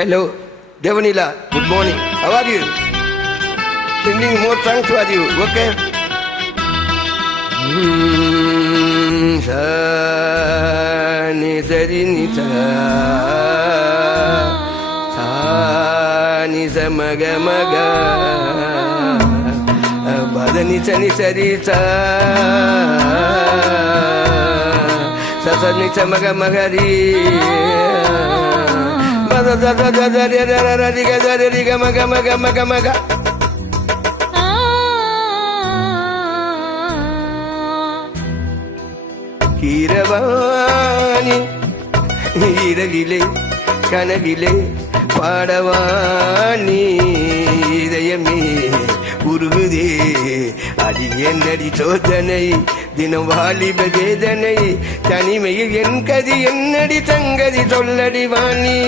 Hello, Devanila. Good morning. How are you? Singing more songs for you. Okay. Sa ni sa ri ni sa sa ni sa ma ga ba da ni sa ri sa sa sa ni sa ma ga ri ba da da da da da ri ga da ri ga ma ga Keeravani இரவிலே கனவிலே பாடவாணி இதயமே உருகுதே அடி என்னடி சோதனை தினம் வாலிப வேதனை தனிமையில் என் கதி என்னடி சங்கதி சொல்லடி வாணி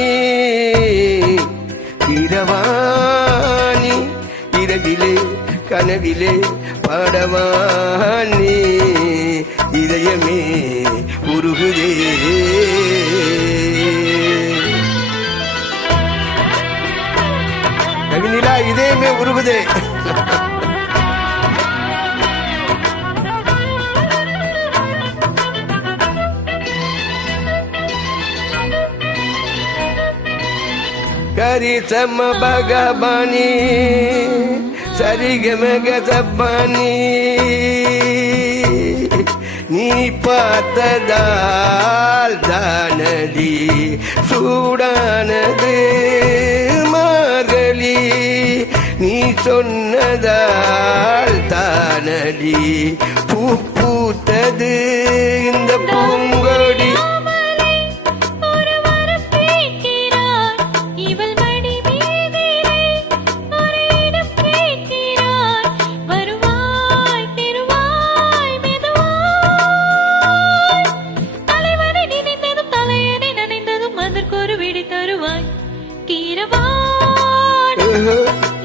கீரவாணி இரவிலே கனவிலே பாடவாணி இதயமே உருகுதே கவினிலா இதயமே உருகுதே கரி சம பகபானி சரிகமக சப்பானி நீ பார்த்ததால் தானடி சூடானது மார்கழி நீ சொன்னதால் தானடி பூ பூத்தது இந்த பூங்கொடி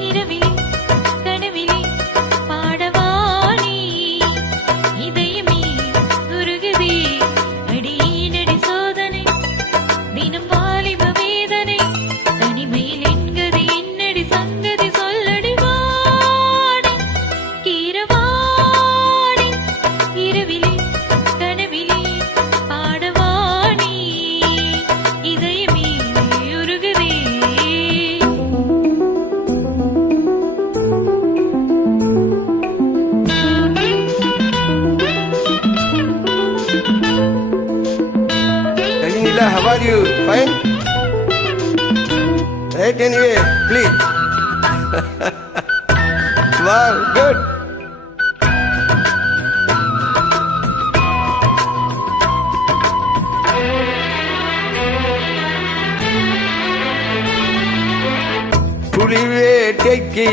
இரவிலே கனவிலே பாடவாணி இதயமே உருகுதே அடியேனடி சோதனை தினம் வாலிப வேதனை தனிமையில் என்கதை என்னடி சங்கதி சொல்லடி வாணி கீரவாணி இரவிலே கனவிலே பாடவாணி இதயமே உருகுதே How are you? Fine? Right anyway, please. Wow, good. புலி வேட்டைக்கு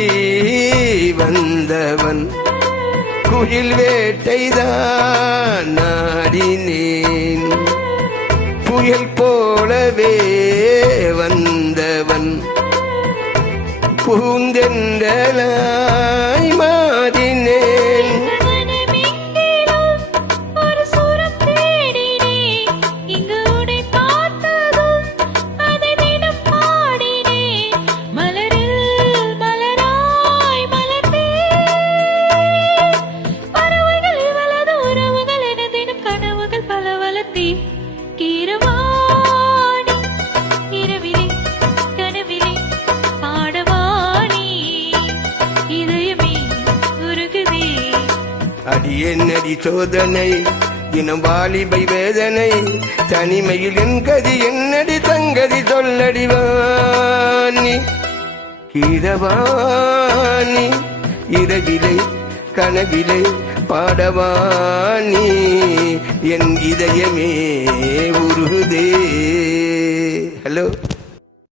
வந்தவன் குயில் வேட்டைதான் நாடினேன் புயல் போலவே வந்தவன் பூந்தென்றலாய் மாறினேன் அடி என்னடி சோதனை தினம் வாலிபை வேதனை தனிமையில் என் கதி என்னடி தங்கதி சொல்லடி வாணி கீரவாணி இரவிலை கனவிலை பாடவாணி என் இதயமே உருகுதே. ஹலோ.